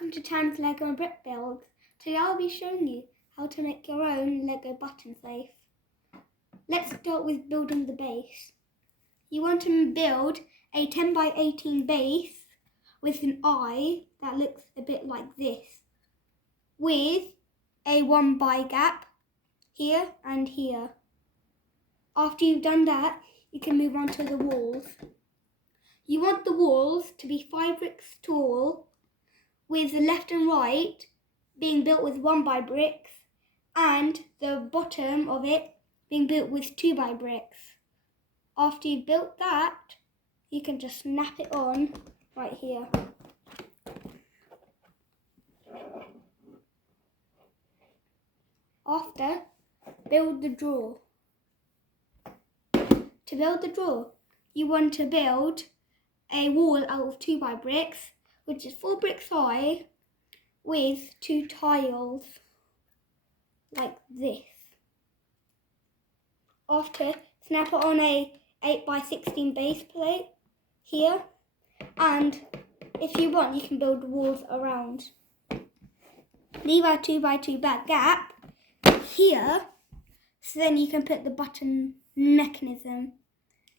Welcome to Chan's Lego and Brick Builds. Today I'll be showing you how to make your own Lego button safe. Let's start with building the base. You want to build a 10 by 18 base with an eye that looks a bit like this, with a 1 by gap here and here. After you've done that, you can move on to the walls. You want the walls to be 5 bricks tall, with the left and right being built with 1 by bricks and the bottom of it being built with 2 by bricks. After you've built that, you can just snap it on right here. After, build the drawer. To build the drawer, you want to build a wall out of 2 by bricks, which is 4 bricks high, with 2 tiles, like this. After, snap it on a 8 by 16 base plate here, and if you want, you can build walls around. Leave a 2 by 2 back gap here, so then you can put the button mechanism.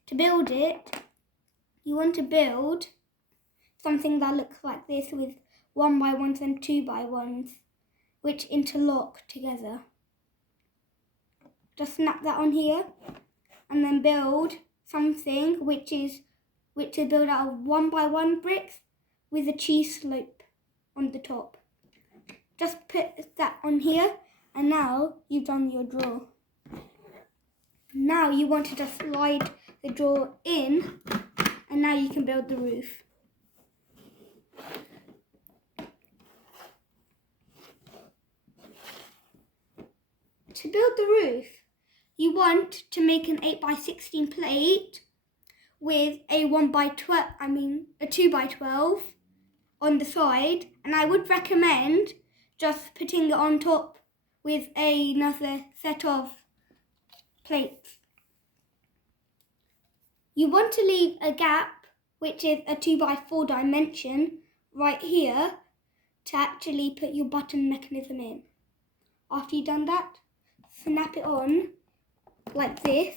To build it, you want to build something that looks like this with 1 by 1s and 2 by 1s, which interlock together. Just snap that on here, and then build something which is built out of 1 by 1 bricks with a cheese slope on the top. Just put that on here, and now you've done your drawer. Now you want to just slide the drawer in, and now you can build the roof. To build the roof, you want to make an 8 by 16 plate with a 2 by 12 on the side, and I would recommend just putting it on top with another set of plates. You want to leave a gap, which is a 2 by 4 dimension, right here to actually put your button mechanism in. After you've done that, snap it on like this,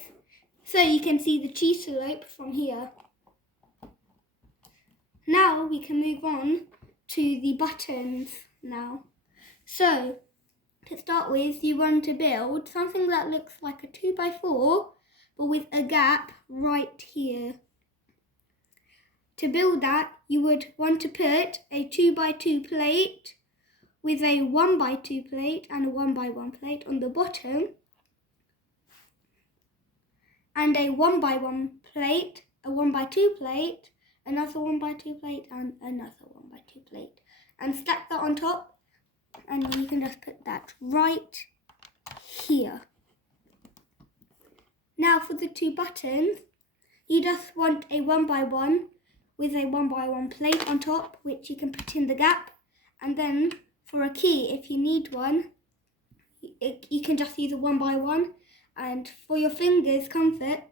so you can see the cheese slope from here. Now we can move on to the buttons now. So, to start with, you want to build something that looks like a 2 by 4, but with a gap right here. To build that, you would want to put a 2 by 2 plate with a 1 by 2 plate and a 1 by 1 plate on the bottom, and a 1 by 1 plate, a 1 by 2 plate, another 1 by 2 plate, and another 1 by 2 plate. And stack that on top, and you can just put that right here. Now for the 2 buttons, you just want a 1 by 1 with a 1 by 1 plate on top, which you can put in the gap, and then for a key, if you need one, you can just use a 1 by 1, and for your fingers' comfort,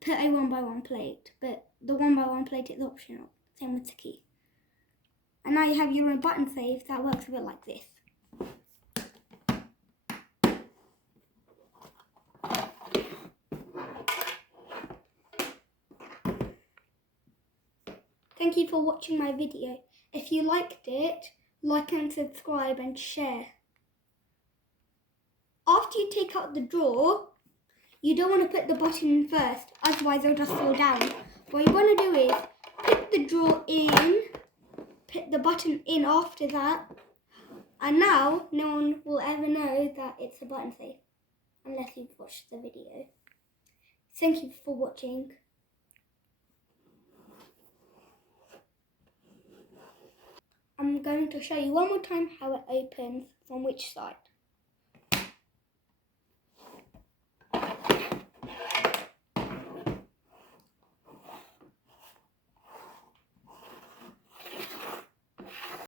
put a 1 by 1 plate, but the 1 by 1 plate is optional, same with the key. And now you have your own button safe that works a bit like this. Thank you for watching my video. If you liked it, like and subscribe and share. After you take out the drawer, you don't want to put the button in first, otherwise it'll just fall down. What you want to do is put the drawer in, put the button in after that, and now no one will ever know that it's a button safe, unless you've watched the video. Thank you for watching. I'm going to show you one more time how it opens from which side.